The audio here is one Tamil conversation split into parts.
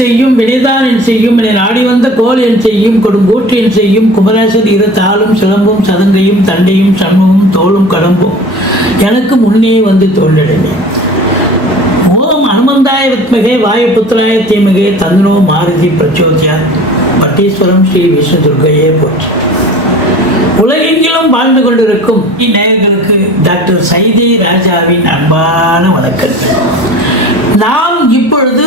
செய்யும் வினைதான் என் செய்யும் என நாடி வந்த கோல் என் செய்யும் கொடுங்கூற்று என் செய்யும் குமரேசன் இரு தாளும் சிலம்பும் சதங்கையும் தண்டையும் சண்முகம் தோளும் கடம்பும். எனக்கு முன்னே வந்து தோன்றினே ஓம் அனுமந்தாய வித்மகே வாயுபுத்திராய தீமகே தந்தனோ மாருதி பிரச்சோதியா. பட்டீஸ்வரம் ஸ்ரீ விஷ்ணு துர்கையே போற்றி. உலகெங்கிலும் வாழ்ந்து கொண்டிருக்கும் நேயர்களுக்கு டாக்டர் சைதி ராஜாவின் அன்பான வணக்கங்கள். நாம் இப்பொழுது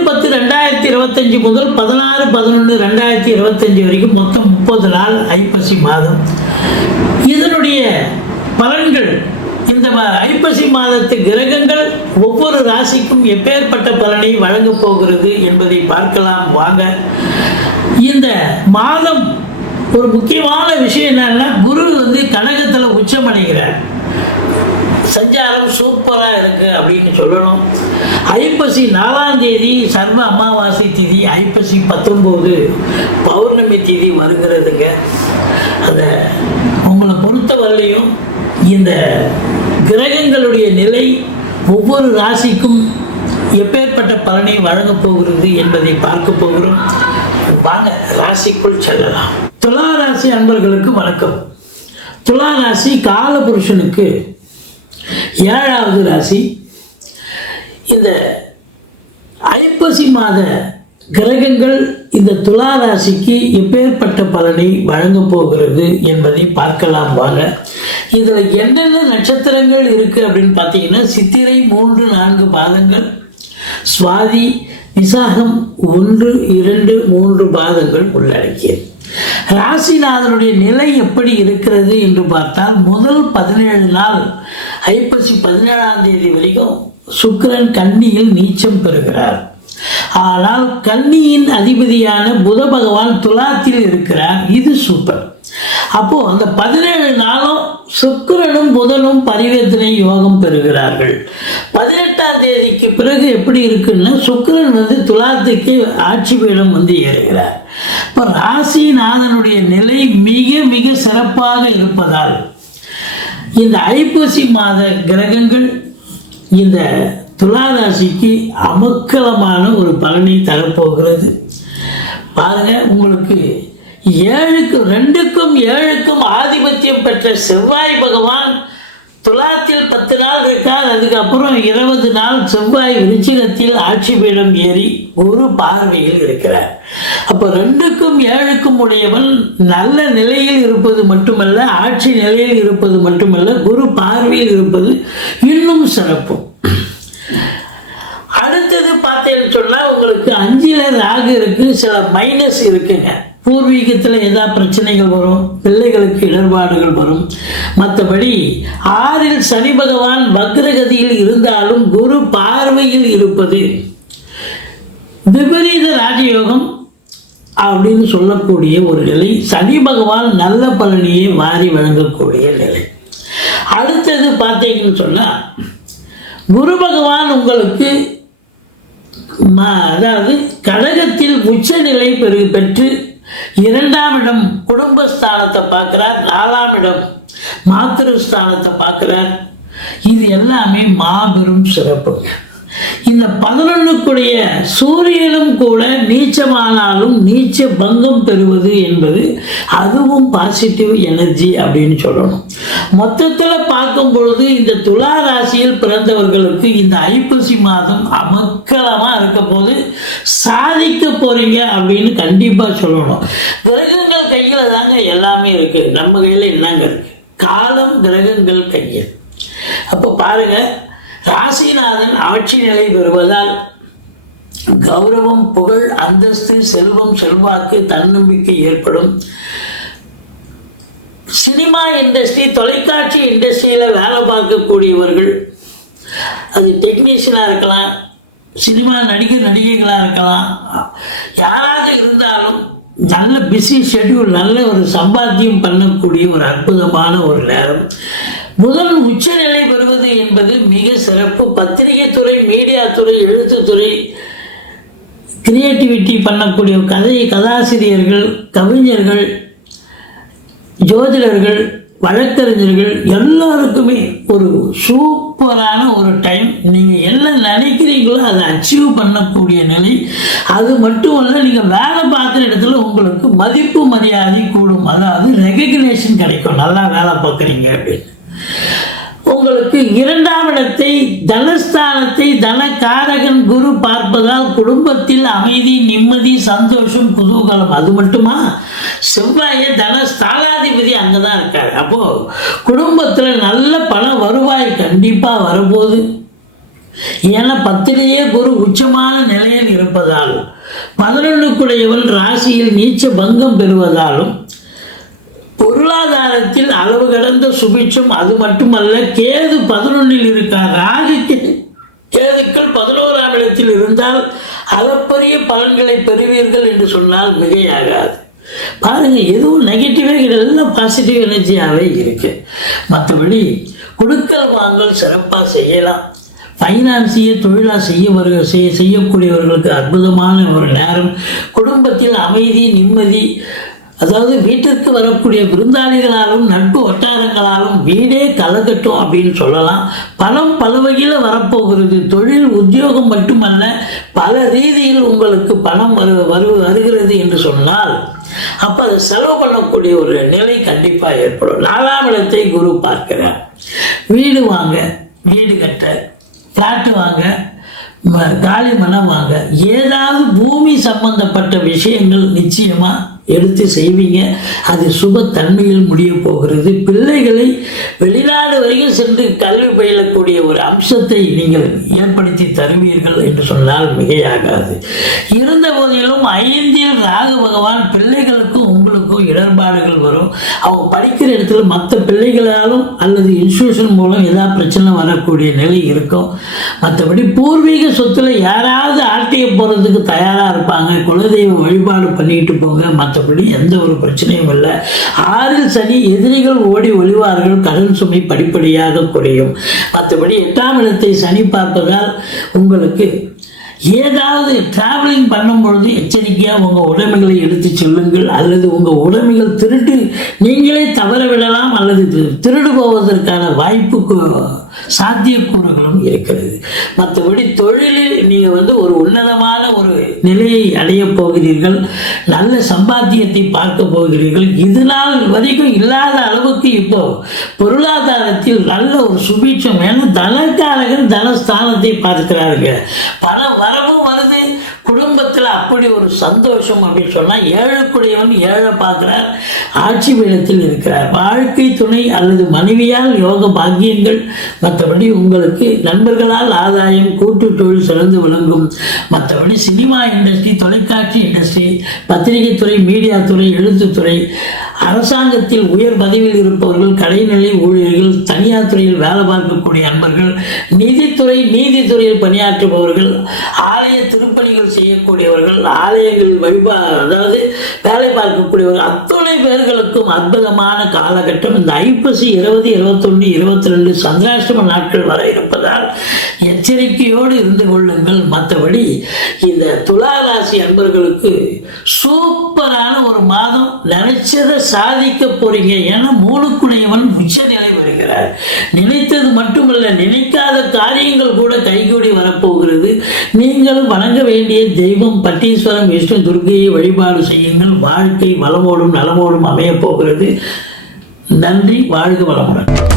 ரெண்டாயிரத்தி இருபத்தஞ்சி முதல் பதினாறு பதினொன்று ரெண்டாயிரத்தி இருபத்தஞ்சி வரைக்கும் மொத்தம் முப்பது நாள் ஐப்பசி மாதம். இதனுடைய பலன்கள் இந்த ஐப்பசி மாதத்து கிரகங்கள் ஒவ்வொரு ராசிக்கும் எப்பேற்பட்ட பலனை வழங்கப் போகிறது என்பதை பார்க்கலாம் வாங்க. இந்த மாதம் ஒரு முக்கியமான விஷயம் என்னன்னா குரு வந்து கனகத்தில் உச்சமடைகிறார். சஞ்சாரம் சூப்பராக இருக்கு அப்படின்னு சொல்லணும். ஐப்பசி நாலாம் தேதி சர்வ அமாவாசை திதி ஐப்பசி பத்தொம்போது பௌர்ணமி திதி வருகிறதுங்க. அந்த உங்களை பொறுத்தவரையிலையும் இந்த கிரகங்களுடைய நிலை ஒவ்வொரு ராசிக்கும் எப்பேற்பட்ட பலனை வழங்கப் போகிறது என்பதை பார்க்க போகிறோம். வாங்க ராசிக்குள் செல்லலாம். துலா ராசி அன்பர்களுக்கு வணக்கம். துலா ராசி காலபுருஷனுக்கு ஏழாவது ராசி. இந்த ஐப்பசி மாத கிரகங்கள் இந்த துலா ராசிக்கு எப்பேற்பட்ட பலனை வழங்கப் போகிறது என்பதை பார்க்கலாம் வாங்க. இதில் என்னென்ன நட்சத்திரங்கள் இருக்குது அப்படின்னு பார்த்தீங்கன்னா சித்திரை மூன்று நான்கு பாதங்கள் சுவாதி விசாகம் ஒன்று இரண்டு மூன்று பாதங்கள் உள்ளடக்கியது. ராசிநாதனுடைய நிலை எப்படி இருக்கிறது என்று பார்த்தால் முதல் பதினேழு நாள் ஐப்பசி பதினேழாம் தேதி வரைக்கும் சுக்கிரன் கன்னியில் நீச்சம் பெறுகிறார். ஆனால் கன்னியின் அதிபதியான புத பகவான் துலாத்தில் இருக்கிறார். இது சூப்பர். அப்போ அந்த பதினேழு நாளும் சுக்கிரனும் புதனும் பரிவர்த்தனை யோகம் பெறுகிறார்கள். பதினெட்டாம் தேதிக்கு பிறகு எப்படி இருக்குன்னா சுக்கரன் வந்து துலாத்துக்கு ஆட்சி பீடம் வந்து ஏறுகிறார். இப்போ ராசிநாதனுடைய நிலை மிக மிக சிறப்பாக இருப்பதால் இந்த ஐப்பசி மாத கிரகங்கள் இந்த துளாராசிக்கு அமக்கலமான ஒரு பலனை தரப்போகிறது. பாருங்க உங்களுக்கு ஏழுக்கும் ரெண்டுக்கும் ஏழுக்கும் ஆதிபத்தியம் பெற்ற செவ்வாய் பகவான் துலாத்தில் பத்து நாள் இருக்கார் அதுக்கப்புறம் இருபது நாள் செவ்வாய் விருச்சிகத்தில் ஆட்சி பீடம் ஏறி ஒரு பார்வையில் இருக்கிறார். அப்போ ரெண்டுக்கும் ஏழுக்கும் உடையவன் நல்ல நிலையில் இருப்பது மட்டுமல்ல ஆட்சி நிலையில் இருப்பது மட்டுமல்ல குரு பார்வையில் இருப்பது இன்னும் சிறப்பு. அடுத்தது பார்த்தேன்னு சொன்னால் உங்களுக்கு அஞ்சில் ராகு இருக்கு சில மைனஸ் இருக்குங்க. பூர்வீகத்தில் ஏதாவது பிரச்சனைகள் வரும் பிள்ளைகளுக்கு இடர்பாடுகள் வரும். மற்றபடி ஆறில் சனி பகவான் வக்ரகதியில் இருந்தாலும் குரு பார்வையில் இருப்பது. விபரீத ராஜயோகம் அப்படின்னு சொல்லக்கூடிய ஒரு நிலை. சனி பகவான் நல்ல பலனியை வாரி வழங்கக்கூடிய நிலை. அடுத்தது பார்த்தீங்கன்னு சொன்னால் குரு பகவான் உங்களுக்கு அதாவது கடகத்தில் உச்சநிலை பெற்று இரண்டாம் இடம் குடும்பஸ்தானத்தை பார்க்கிறார் நாலாம் இடம் மாத்திருஸ்தானத்தை பார்க்கிறார். இது எல்லாமே மாபெரும் சிறப்புங்க இந்த பதினொன்றுக்குடைய சூரியனும் கூட நீச்சமானாலும் நீச்ச பங்கம் பெறுவது என்பது அதுவும் பாசிட்டிவ் எனர்ஜி அப்படின்னு சொல்லணும். மொத்தத்தில் பார்க்கும் பொழுது இந்த துலா ராசியில் பிறந்தவர்களுக்கு இந்த ஐப்பசி மாதம் அமக்கலமாக இருக்க போது சாதிக்க போறீங்க அப்படின்னு கண்டிப்பாக சொல்லணும். கிரகங்கள் கையில் தாங்க எல்லாமே இருக்கு. நம்ம கையில் என்னங்க இருக்கு? காலம் கிரகங்கள் கையில். அப்போ பாருங்க ராசிநாதன் ஆட்சி நிலை பெறுவதால் கௌரவம் புகழ் அந்தஸ்து செல்வம் செல்வாக்கு தன்னம்பிக்கை ஏற்படும். சினிமா இண்டஸ்ட்ரி தொலைக்காட்சி இண்டஸ்ட்ரியில் வேலை பார்க்கக்கூடியவர்கள் அது டெக்னீஷியனாக இருக்கலாம் சினிமா நடிகர் நடிகைகளாக இருக்கலாம். யாராக இருந்தாலும் நல்ல பிஸி ஷெட்யூல் நல்ல ஒரு சம்பாத்தியம் பண்ணக்கூடிய ஒரு அற்புதமான ஒரு நேரம். முதல் உச்சநிலை பெறுவது என்பது மிக சிறப்பு. பத்திரிகை துறை மீடியா துறை எழுத்துத்துறை கிரியேட்டிவிட்டி பண்ணக்கூடிய கதை கதாசிரியர்கள் கவிஞர்கள் ஜோதிடர்கள் வழக்கறிஞர்கள் எல்லாருக்குமே ஒரு சூப்பரான ஒரு டைம் நீங்கள் என்ன நினைக்கிறீங்களோ அதை அச்சீவ் பண்ணக்கூடிய நிலை. அது மட்டும் இல்லை நீங்கள் வேலை பார்க்குற இடத்துல உங்களுக்கு மதிப்பு மரியாதை கூடும். அதாவது ரெகக்னேஷன் கிடைக்கும். நல்லா வேலை பார்க்குறீங்க அப்படின்னு. உங்களுக்கு இரண்டாம் இடத்தை தனஸ்தானத்தை தனகாரகன் குரு பார்ப்பதால் குடும்பத்தில் அமைதி நிம்மதி சந்தோஷம் குதூகலம். அது மட்டுமா? செவ்வாய தனஸ்தானாதிபதி அங்கே தான் இருக்காரு. அப்போ குடும்பத்தில் நல்ல பண வருவாய் கண்டிப்பாக வரும்போது ஏன்னா பத்திலேயே குரு உச்சமான நிலையில் இருப்பதால் பதினொன்றுக்குடையவன் ராசியில் நீச்ச பங்கம் பெறுவதாலும் பொருளாதாரத்தில் அளவு கடந்த சுபிட்சம் அது மட்டுமல்ல கேது பதினொன்னில் இருக்கார் ராகுக்கு. கேதுக்கள் பதினோராம் இடத்தில் இருந்தால் அளப்பரிய பலன்களை பெறுவீர்கள் என்று சொன்னால் மிகையாகாது. பாருங்க எதுவும் நெகட்டிவே எல்லாம் பாசிட்டிவ் எனர்ஜியாகவே இருக்கு. மற்றபடி கொடுக்கல் வாங்கல் சிறப்பாக செய்யலாம். ஃபைனான்ஸையே தொழிலாக செய்ய வருக செய்ய செய்யக்கூடியவர்களுக்கு அற்புதமான ஒரு நேரம். குடும்பத்தில் அமைதி நிம்மதி அதாவது வீட்டிற்கு வரக்கூடிய விருந்தாளிகளாலும் நட்பு வட்டாரங்களாலும் வீடே கலக்கட்டும் அப்படின்னு சொல்லலாம். பணம் பல வகையில் வரப்போகிறது. தொழில் உத்தியோகம் மட்டுமல்ல பல ரீதியில் உங்களுக்கு பணம் வரு வரு வருகிறது என்று சொன்னால் அப்போ அதை செலவு பண்ணக்கூடிய ஒரு நிலை கண்டிப்பாக ஏற்படும். நாலாம் இடத்தை குரு பார்க்கிறார். வீடு வாங்க வீடு கட்ட ஃப்ளாட்டு வாங்க ம- காலி ஏதாவது பூமி சம்பந்தப்பட்ட விஷயங்கள் நிச்சயமாக எடுத்து செய்வீங்க. அது சுபத்தன்மையில் முடிய போகிறது. பிள்ளைகளை வெளிநாடு வரைக்கும் சென்று கல்வி பயிலக்கூடிய ஒரு அம்சத்தை நீங்கள் ஏற்படுத்தி தருவீர்கள் என்று சொன்னால் மிகையாகாது. இருந்த போதிலும் ஐந்தில் ராகு பகவான் பிள்ளைகளுக்கும் உங்களுக்கும் இடர்பாடுகள் வரும். அவங்க படிக்கிற இடத்துல மற்ற பிள்ளைகளாலும் அல்லது இன்ஸ்டியூஷன் மூலம் ஏதாவது பிரச்சனை வரக்கூடிய நிலை இருக்கும். மற்றபடி பூர்வீக சொத்துல யாராவது ஆட்டிய போகிறதுக்கு தயாராக இருப்பாங்க. குலதெய்வ வழிபாடு பண்ணிட்டு போங்க. மற்றபடி எந்த ஒரு பிரச்சனையும் இல்லை. ஆறில் சனி எதிரிகள் ஓடி ஒளிவார்கள். கடன் சுமை படிப்படியாக குறையும். மற்றபடி எட்டாம் இடத்தை சனி பார்ப்பதால் உங்களுக்கு ஏதாவது டிராவலிங் பண்ணும் பொழுது எச்சரிக்கையாக உங்கள் உடைமைகளை எடுத்து செல்லுங்கள் அல்லது உங்கள் உடைமைகள் திருட்டு நீங்களே தவற விடலாம் அல்லது திருடு போவதற்கான வாய்ப்புக்கு சாத்தியக்கூறுகளும் இருக்கிறது. மற்றபடி தொழிலில் நீங்கள் வந்து ஒரு உன்னதமான ஒரு நிலையை அடைய போகிறீர்கள் நல்ல சம்பாத்தியத்தை பார்க்க போகிறீர்கள் இது நாள் வரைக்கும் இல்லாத அளவுக்கு இப்போ பொருளாதாரத்தில் நல்ல ஒரு சுபீட்சம் ஏன்னா தனக்காரர்கள் தனஸ்தானத்தை பார்க்கிறாருங்க பல வரவும் வருது. குடும்பத்தில் அப்படி ஒரு சந்தோஷம் அப்படின்னு சொன்னால் ஏழைக்குடையவன் ஏழை பார்க்குறார் ஆட்சி பீடத்தில் இருக்கிறார். வாழ்க்கை துணை அல்லது மனைவியால் யோக பாக்கியங்கள் மற்றபடி உங்களுக்கு நண்பர்களால் ஆதாயம் கூட்டு தொழில் சிறந்து விளங்கும். மற்றபடி சினிமா இண்டஸ்ட்ரி தொலைக்காட்சி இண்டஸ்ட்ரி பத்திரிகை துறை மீடியா துறை எழுத்துத்துறை அரசாங்கத்தில் உயர் பதவியில் இருப்பவர்கள் கடைநிலை ஊழியர்கள் தனியார் துறையில் வேலை பார்க்கக்கூடிய அன்பர்கள் நீதித்துறை நீதித்துறையில் பணியாற்றுபவர்கள் ஆலய திருப்பணிகள் செய்யக்கூடியவர்கள் ஆலயங்களில் வழிபா அதாவது வேலை பார்க்கக்கூடியவர்கள் அத்தனை பேர்களுக்கும் அற்புதமான காலகட்டம். இந்த ஐப்பசி இருபது இருபத்தொன்று இருபத்தி ரெண்டு சந்திராஷ்டம நாட்கள் வர இருப்பதால் எச்சரிக்கையோடு இருந்து கொள்ளுங்கள். மற்றபடி இந்த துளாராசி அன்பர்களுக்கு சூப்பரான ஒரு மாதம். நினைச்சதை சாதிக்க போறீங்க. ஏன்னா மூணுக்குடையவன் உச்ச வருகிறார் நினைத்தது மட்டுமல்ல நினைக்காத காரியங்கள் கூட கைகூடி வரப்போகிறது. நீங்கள் வணங்க வேண்டிய தெய்வம் பட்டீஸ்வரம் விஷ்ணு துர்க்கையை வழிபாடு செய்யுங்கள். வாழ்க்கை வளமோடும் நலமோடும் அமையப் போகிறது. நன்றி வாழ்க வளமுடன்.